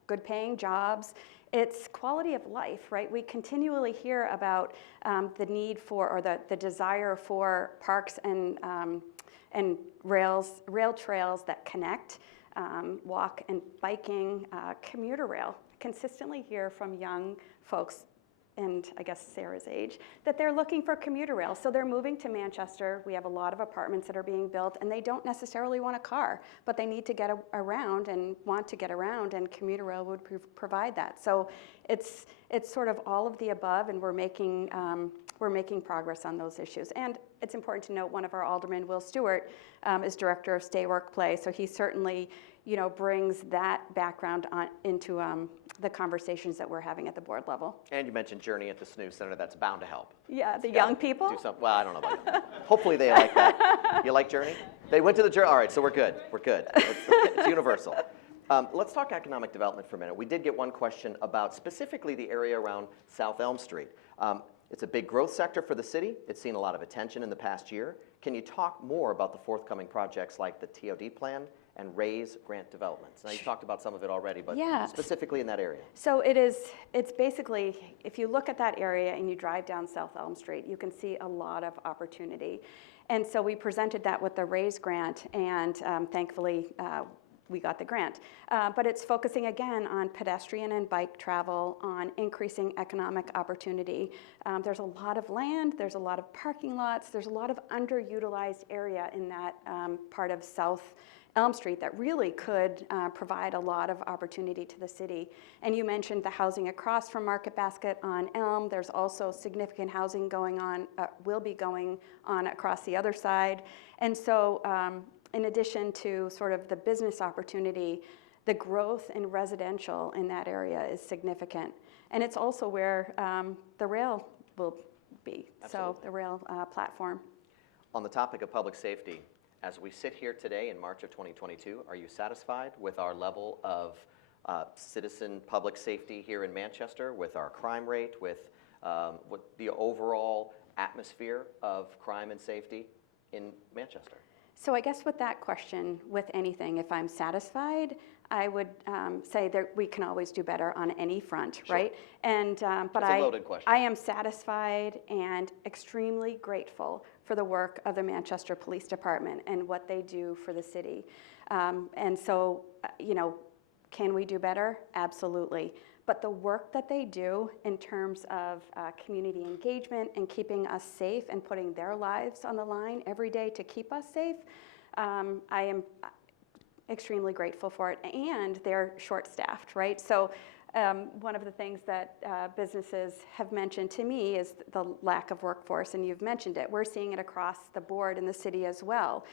good paying jobs, it's quality of life, right? We continually hear about the need for, or the desire for parks and rail trails that connect, walk and biking, commuter rail. Consistently hear from young folks, and I guess Sarah's age, that they're looking for commuter rail. So they're moving to Manchester. We have a lot of apartments that are being built, and they don't necessarily want a car, but they need to get around and want to get around, and commuter rail would provide that. So it's sort of all of the above, and we're making progress on those issues. And it's important to note one of our aldermen, Will Stewart, is director of Stay Work Play, so he certainly brings that background into the conversations that we're having at the board level. And you mentioned Journey at the SNU Center. That's bound to help. Yeah, the young people? Do something. Well, I don't know about them. Hopefully they like that. You like Journey? They went to the Journey. All right, so we're good. We're good. It's universal. Let's talk economic development for a minute. We did get one question about specifically the area around South Elm Street. It's a big growth sector for the city. It's seen a lot of attention in the past year. Can you talk more about the forthcoming projects like the TOD plan and RAISE grant developments? Now, you talked about some of it already, but Yeah. specifically in that area. So it's basically, if you look at that area and you drive down South Elm Street, you can see a lot of opportunity. And so we presented that with the RAISE grant, and thankfully we got the grant. But it's focusing again on pedestrian and bike travel, on increasing economic opportunity. There's a lot of land, there's a lot of parking lots, there's a lot of underutilized area in that part of South Elm Street that really could provide a lot of opportunity to the city. And you mentioned the housing across from Market Basket on Elm. There's also significant housing going on, will be going on across the other side. And so in addition to sort of the business opportunity, the growth in residential in that area is significant. And it's also where the rail will be. Absolutely. So the rail platform. On the topic of public safety, as we sit here today in March of 2022, are you satisfied with our level of citizen public safety here in Manchester, with our crime rate, with the overall atmosphere of crime and safety in Manchester? So I guess with that question, with anything, if I'm satisfied, I would say that we can always do better on any front, Sure. right? And but That's a loaded question. I am satisfied and extremely grateful for the work of the Manchester Police Department and what they do for the city. And so, can we do better? Absolutely. But the work that they do in terms of community engagement and keeping us safe and putting their lives on the line every day to keep us safe, I am extremely grateful for it. And they're short-staffed, right? So one of the things that businesses have mentioned to me is the lack of workforce, and you've mentioned it. We're seeing it across the board in the city as well.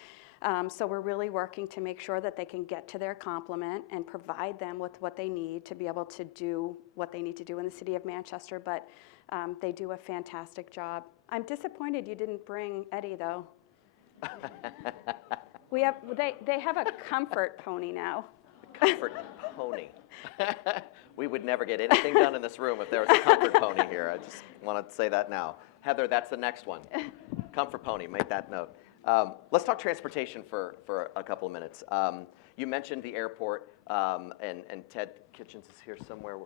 So we're really working to make sure that they can get to their complement and provide them with what they need to be able to do what they need to do in the city of Manchester, but they do a fantastic job. I'm disappointed you didn't bring Eddie, though. They have a comfort pony now. Comfort pony. We would never get anything done in this room if there was a comfort pony here. I just want to say that now. Heather, that's the next one. Comfort pony, make that note. Let's talk transportation for a couple of minutes. You mentioned the airport, and Ted Kitchens is here somewhere.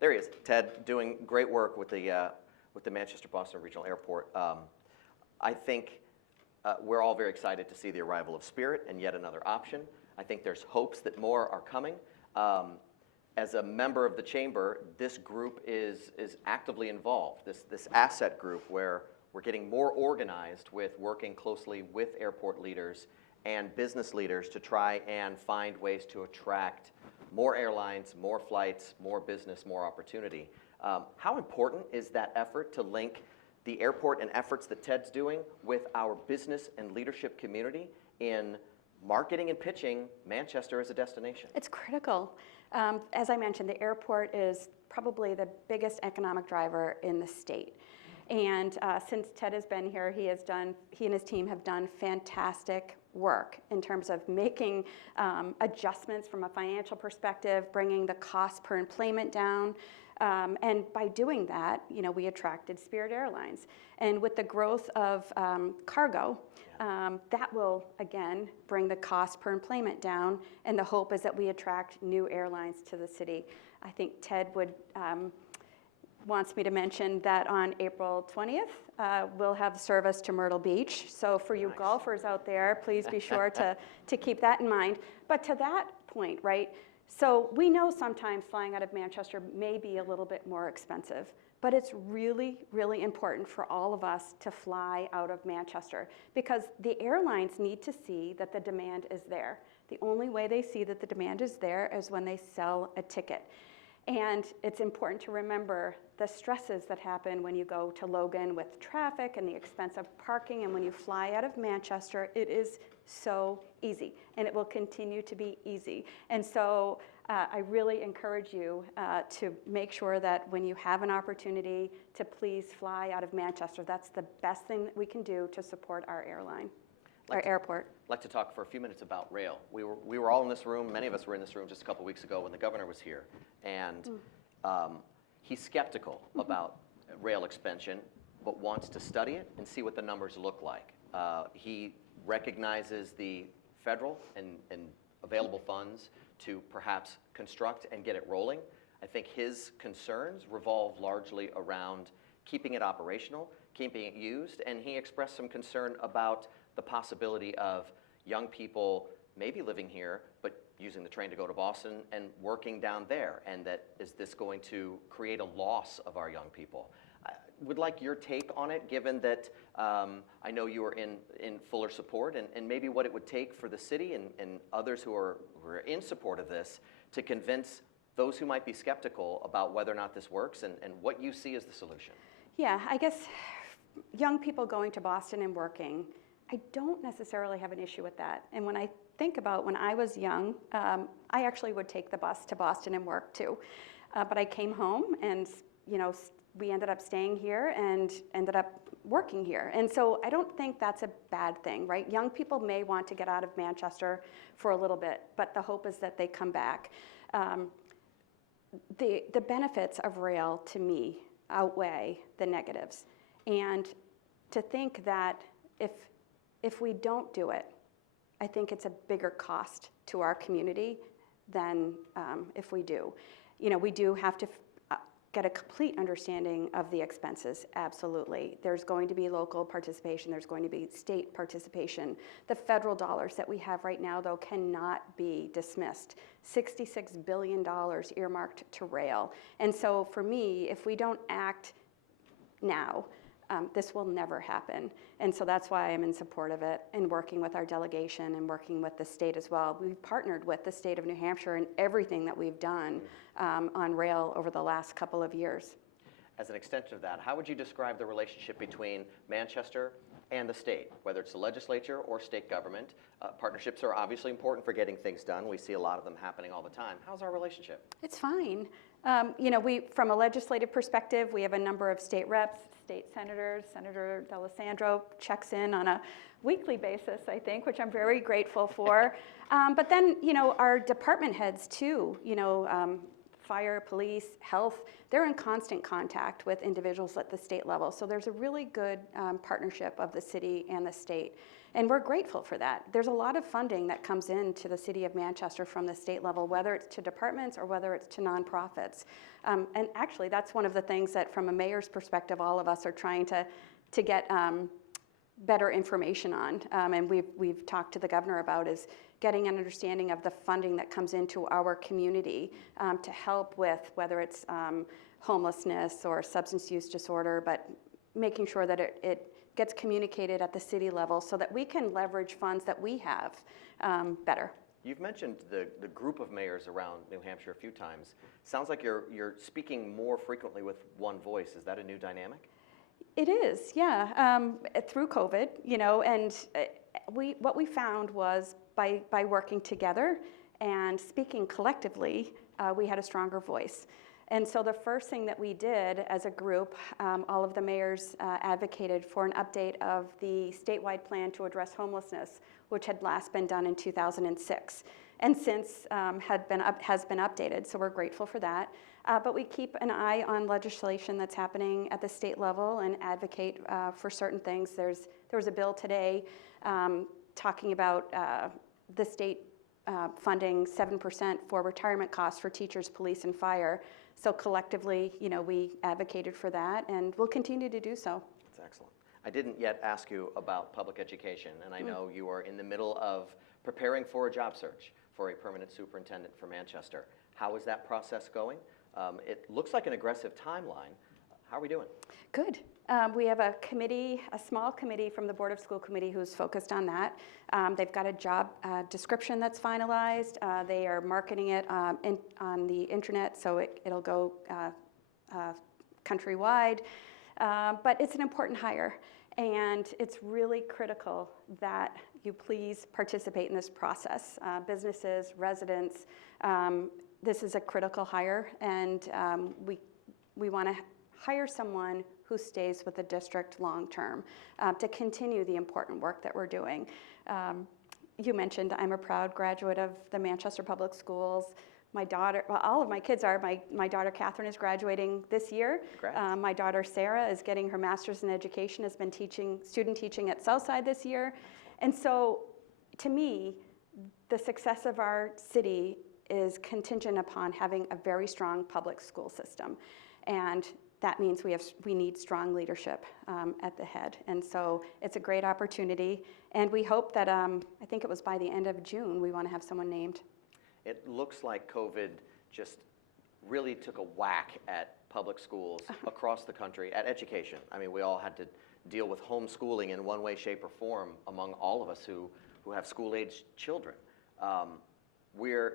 There he is. Ted, doing great work with the Manchester-Boston Regional Airport. I think we're all very excited to see the arrival of Spirit and yet another option. I think there's hopes that more are coming. As a member of the chamber, this group is actively involved, this asset group where we're getting more organized with working closely with airport leaders and business leaders to try and find ways to attract more airlines, more flights, more business, more opportunity. How important is that effort to link the airport and efforts that Ted's doing with our business and leadership community in marketing and pitching Manchester as a destination? It's critical. As I mentioned, the airport is probably the biggest economic driver in the state. And since Ted has been here, he and his team have done fantastic work in terms of making adjustments from a financial perspective, bringing the cost per enplanement down. And by doing that, we attracted Spirit Airlines. And with the growth of cargo, that will, again, bring the cost per enplanement down. And the hope is that we attract new airlines to the city. I think Ted wants me to mention that on April 20th, we'll have service to Myrtle Beach. So for you golfers out there, please be sure to keep that in mind. But to that point, right, so we know sometimes flying out of Manchester may be a little bit more expensive, but it's really, really important for all of us to fly out of Manchester because the airlines need to see that the demand is there. The only way they see that the demand is there is when they sell a ticket. And it's important to remember the stresses that happen when you go to Logan with traffic and the expense of parking, and when you fly out of Manchester, it is so easy, and it will continue to be easy. And so I really encourage you to make sure that when you have an opportunity to please fly out of Manchester, that's the best thing that we can do to support our airline. Our airport. I'd like to talk for a few minutes about rail. We were all in this room, many of us were in this room just a couple weeks ago when the governor was here, and he's skeptical about rail expansion, but wants to study it and see what the numbers look like. He recognizes the federal and available funds to perhaps construct and get it rolling. I think his concerns revolve largely around keeping it operational, keeping it used, and he expressed some concern about the possibility of young people maybe living here, but using the train to go to Boston and working down there, and that is this going to create a loss of our young people? I would like your take on it, given that I know you are in fuller support, and maybe what it would take for the city and others who are in support of this to convince those who might be skeptical about whether or not this works and what you see as the solution. Yeah, I guess young people going to Boston and working, I don't necessarily have an issue with that. And when I think about when I was young, I actually would take the bus to Boston and work too. But I came home and, we ended up staying here and ended up working here. And so I don't think that's a bad thing, right? Young people may want to get out of Manchester for a little bit, but the hope is that they come back. The benefits of rail, to me, outweigh the negatives. And to think that if we don't do it, I think it's a bigger cost to our community than if we do. We do have to get a complete understanding of the expenses, absolutely. There's going to be local participation, there's going to be state participation. The federal dollars that we have right now, though, cannot be dismissed. $66 billion earmarked to rail. And so for me, if we don't act now, this will never happen. And so that's why I'm in support of it and working with our delegation and working with the state as well. We've partnered with the state of New Hampshire in everything that we've done on rail over the last couple of years. as an extension of that, how would you describe the relationship between Manchester and the state, whether it's the legislature or state government? Partnerships are obviously important for getting things done. We see a lot of them happening all the time. How's our relationship? It's fine. You know, from a legislative perspective, we have a number of state reps, state senators. Senator D'Alessandro checks in on a weekly basis, I think, which I'm very grateful for. But then, you know, our department heads too, you know, fire, police, health, they're in constant contact with individuals at the state level. So there's a really good partnership of the city and the state. And we're grateful for that. There's a lot of funding that comes into the city of Manchester from the state level, whether it's to departments or whether it's to nonprofits. And actually, that's one of the things that from a mayor's perspective, all of us are trying to get better information on. And we've talked to the governor about is getting an understanding of the funding that comes into our community to help with whether it's homelessness or substance use disorder, but making sure that it gets communicated at the city level so that we can leverage funds that we have better. You've mentioned the group of mayors around New Hampshire a few times. Sounds like you're speaking more frequently with one voice. Is that a new dynamic? It is, yeah. Through COVID, you know, and what we found was by working together and speaking collectively, we had a stronger voice. And so the first thing that we did as a group, all of the mayors advocated for an update of the statewide plan to address homelessness, which had last been done in 2006, and since has been updated. So we're grateful for that. But we keep an eye on legislation that's happening at the state level and advocate for certain things. There was a bill today talking about the state funding 7% for retirement costs for teachers, police, and fire. So collectively, you know, we advocated for that, and we'll continue to do so. That's excellent. I didn't yet ask you about public education, and I know you are in the middle of preparing for a job search for a permanent superintendent for Manchester. How is that process going? It looks like an aggressive timeline. How are we doing? Good. We have a committee, a small committee from the Board of School Committee who's focused on that. They've got a job description that's finalized. They are marketing it on the internet, so it'll go countrywide. But it's an important hire, and it's really critical that you please participate in this process. Businesses, residents, this is a critical hire, and we want to hire someone who stays with the district long term to continue the important work that we're doing. You mentioned I'm a proud graduate of the Manchester Public Schools. My daughter, well, all of my kids are. My daughter Catherine is graduating this year. My daughter Sarah is getting her master's in education, has been student teaching at Southside this year. And so to me, the success of our city is contingent upon having a very strong public school system. And that means we need strong leadership at the head. And so it's a great opportunity. And we hope that, I think it was by the end of June, we want to have someone named. It looks like COVID just really took a whack at public schools across the country, at education. I mean, we all had to deal with homeschooling in one way, shape, or form among all of us who have school-aged children. We're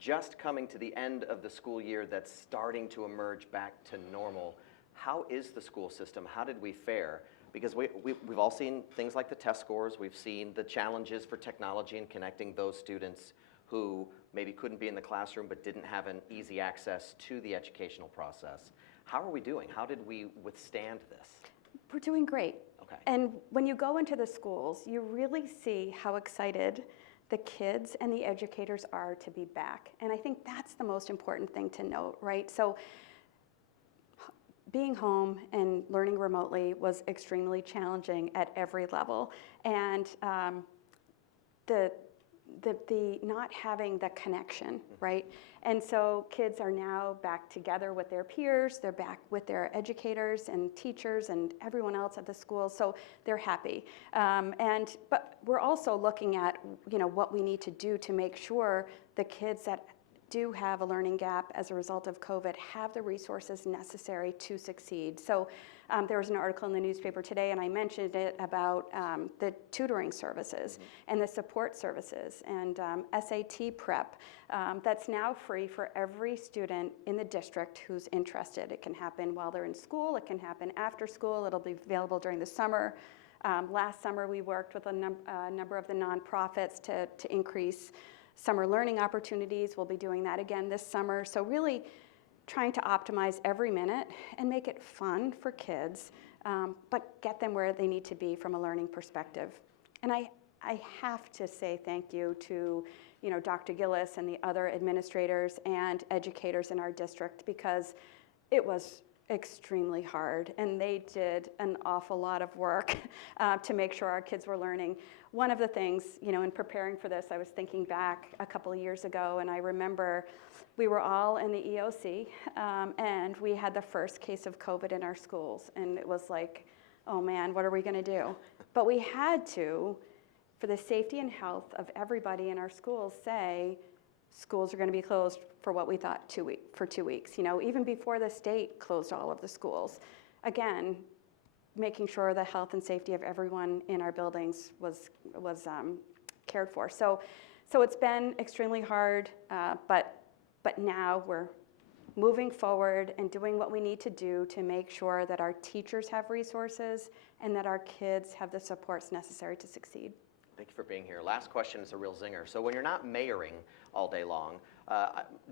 just coming to the end of the school year that's starting to emerge back to normal. How is the school system? How did we fare? Because we've all seen things like the test scores. We've seen the challenges for technology and connecting those students who maybe couldn't be in the classroom but didn't have an easy access to the educational process. How are we doing? How did we withstand this? We're doing great. Okay. And when you go into the schools, you really see how excited the kids and the educators are to be back. And I think that's the most important thing to note, right? So being home and learning remotely was extremely challenging at every level. And the not having the connection, right? And so kids are now back together with their peers, they're back with their educators and teachers and everyone else at the school, so they're happy. But we're also looking at, you know, what we need to do to make sure the kids that do have a learning gap as a result of COVID have the resources necessary to succeed. So There was an article in the newspaper today, and I mentioned it about the tutoring services and the support services and SAT prep. That's now free for every student in the district who's interested. It can happen while they're in school, it can happen after school, it'll be available during the summer. Last summer, we worked with a number of the nonprofits to increase summer learning opportunities. We'll be doing that again this summer. So really trying to optimize every minute and make it fun for kids, but get them where they need to be from a learning perspective. And I have to say thank you to Dr. Gillis and the other administrators and educators in our district, because it was extremely hard, and they did an awful lot of work to make sure our kids were learning. One of the things, in preparing for this, I was thinking back a couple of years ago, and I remember we were all in the EOC, and we had the first case of COVID in our schools, and it was like, oh man, what are we going to do? But we had to, for the safety and health of everybody in our schools, say schools are going to be closed for what we thought 2 weeks. Even before the state closed all of the schools. Again, making sure the health and safety of everyone in our buildings was cared for. So it's been extremely hard, but now we're moving forward and doing what we need to do to make sure that our teachers have resources and that our kids have the supports necessary to succeed. Thank you for being here. Last question is a real zinger. So when you're not mayoring all day long,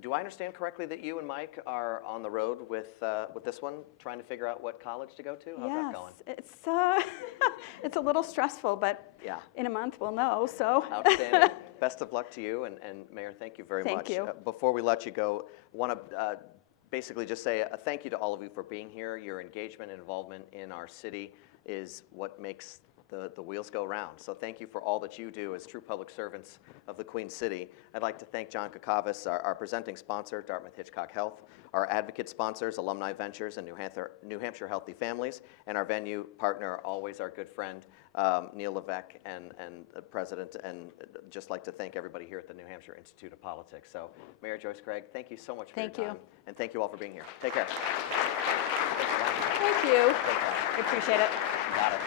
do I understand correctly that you and Mike are on the road with this one, trying to figure out what college to go to? How's that going? Yes, it's a little stressful, but yeah. In a month we'll know. So outstanding. Best of luck to you, and Mayor, thank you very much. Thank you. Before we let you go, want to basically just say a thank you to all of you for being here. Your engagement and involvement in our city is what makes the wheels go round. So thank you for all that you do as true public servants of the Queen City. I'd like to thank John Kakavas, our presenting sponsor, Dartmouth-Hitchcock Health, our advocate sponsors, Alumni Ventures and New Hampshire Healthy Families, and our venue partner, always our good friend, Neil Levesque, and the president, and just like to thank everybody here at the New Hampshire Institute of Politics. So Mayor Joyce Craig, thank you so much for your time. Thank you. And thank you all for being here. Take care. Thank you. Take care. I appreciate it. Got it.